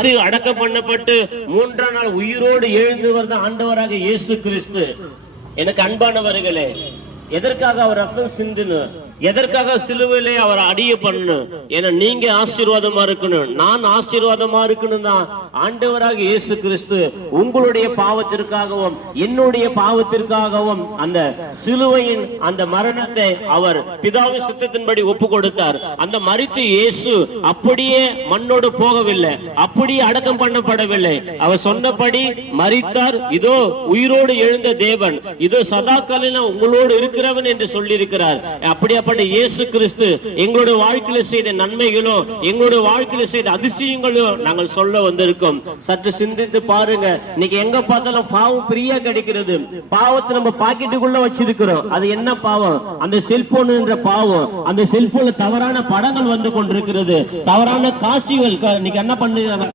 அடக்கம் பண்ணப்பட்டு மூன்றாம் நாள் உயிரோடு எழுந்து வந்த ஆண்டவராக இயேசு கிறிஸ்து. எனக்கு அன்பானவர்களே, எதற்காக அவர் ரத்தம் சிந்தினு, எதற்காக சிலுவையிலே அவர் அடிய பண்ணணும்? ஏன்னா நீங்க ஆசீர்வாதமா இருக்கணும், நான் ஆசீர்வாதமா இருக்கணும் தான் ஆண்டவராக இயேசு கிறிஸ்து உங்களுடைய பாவத்திற்காகவும் என்னுடைய பாவத்திற்காகவும் அந்த சிலுவையின் அந்த மரணத்தை அவர் பிதாவின் சித்தத்தின்படி ஒப்பு கொடுத்தார். அந்த மரித்த இயேசு அப்படியே மண்ணோடு போகவில்லை, அப்படியே அடக்கம் பண்ணப்படவில்லை. அவர் சொன்னபடி மரித்தார். இதோ உயிரோடு எழுந்த தேவன், இதோ சதா காலம் உங்களோடு இருக்கிறவன் என்று சொல்லி இருக்கிறார். அப்படியே இயேசு கிறிஸ்து எங்களுடைய வாழ்க்கையில செய்த நன்மைகளும் எங்களுடைய வாழ்க்கையில செய்த அதிசயங்களும் நாங்கள் சொல்ல வந்திருக்கோம். சற்று சிந்தித்து பாருங்க. இன்னைக்கு எங்க பார்த்தாலும் பாவம் பிரியா கிடைக்கிறது. பாவத்தை நம்ம பாக்கெட்டுக்குள்ள வச்சிருக்கிறோம். அது என்ன பாவம்? அந்த செல்போன் என்ற பாவம். அந்த செல்போன்ல தவறான படங்கள் வந்து கொண்டிருக்கிறது, தவறான காட்சிகள். இன்னைக்கு என்ன பண்ணுறாங்க?